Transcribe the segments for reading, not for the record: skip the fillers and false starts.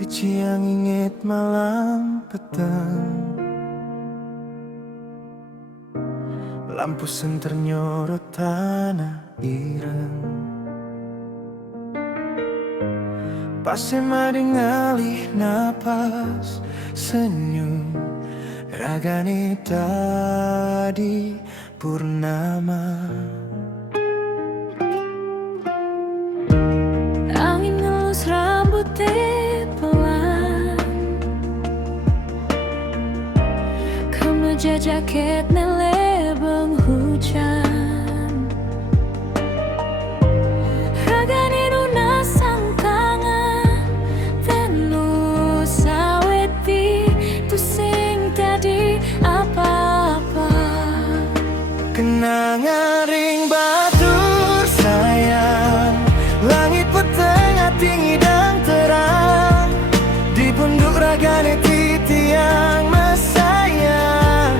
Di ciang ingit malam petang, lampu senter nyorot tanah ireng. Pasema ngalih napas senyum, ragane tadi purnama. Angin ngelus rambutnya pelan, kemeja jaket nelebeng hujan. Ragane nuna sangkangan tenu saweti tu sing tadi apa-apa. Kenangan ring batur sayang, langit petengah tinggi dan terang. Di punduk ragane titiang mesayang,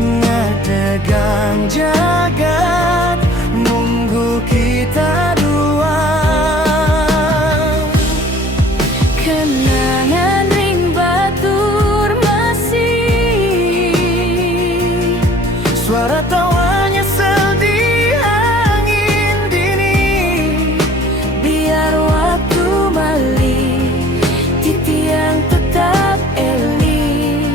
ngadegang jagat nunggu kita dua. Kenangan ring batur masih, Suara tawanya sedih angin dini. biar waktu balik titiang tetap eli.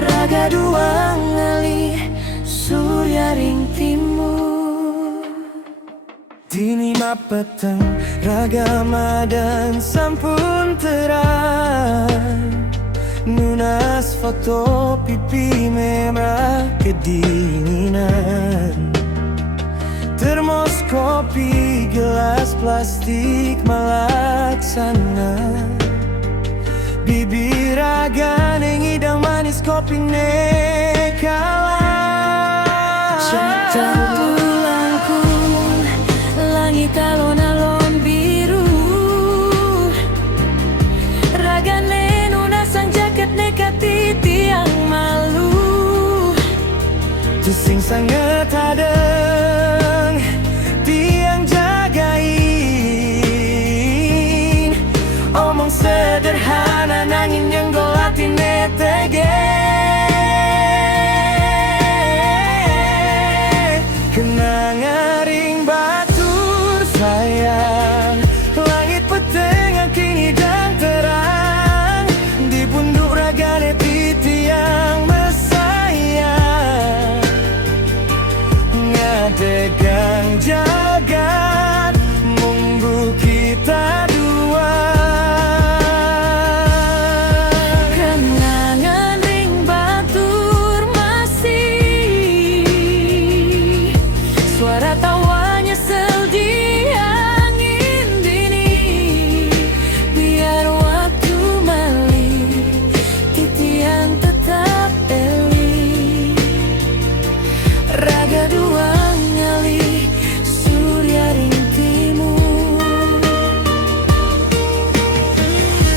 Raga dua ngali surya ring timur. Dini mapeteng ragama dan sampun terang. Nunas foto pipi merah kedinginan. Termos kopi gelas plastik malaksana. Bibir ragane ngidang manis kopi kalah. Jatuh tulangku, langit alon-alon biru. Ragane nuna sang jaket nekat titiang malu. Tusing sangat hadeng tiang jagain. Omong sederhana nangin yang golatine tege. Kenangan ring batur sayang, langit petengah kini dan terang. Di punduk ragane titiang mesayang, ngadegang jagat nunggu kita dua. Kenangan ring batur masih, suara tawanya sedih angin dini. Biar waktu balik titiang tetap eli. Raga dua ngali surya ring timur.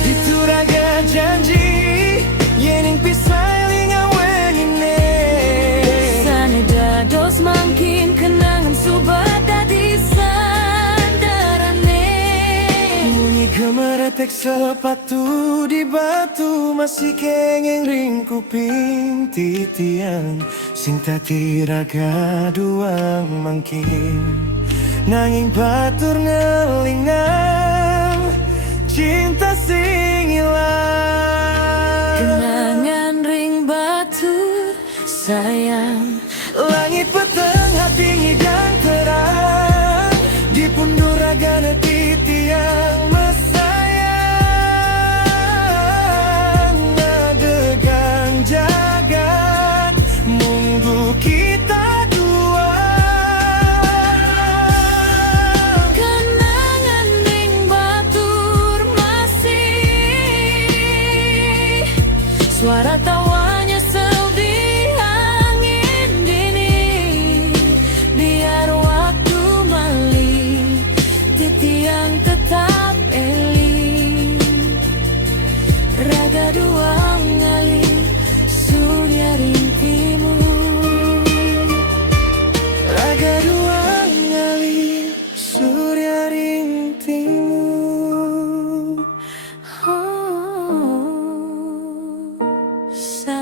Itu raga janji yening pisah linga wengine. Sana dados mangkin kenangan subat dadi sandarane. Bunyi gemeretek sepatu di batu, masih kenging ring kuping titiang. Sing tadi raga duang mangkin, nanging batur ngelingan cinta sing ilang. Kenangan ring batur sayang, Langit petengah tinggi dan terang. Di pundur ragane titiang mesayang, ngadegang jagat nunggu kita dua. kenangan ring batur masih, suara tawanya sedih angin dini. Biar waktu balik titiang tetap eli. Raga dua ngali surya ring timur. Raga dua ngali surya ring timur. Sa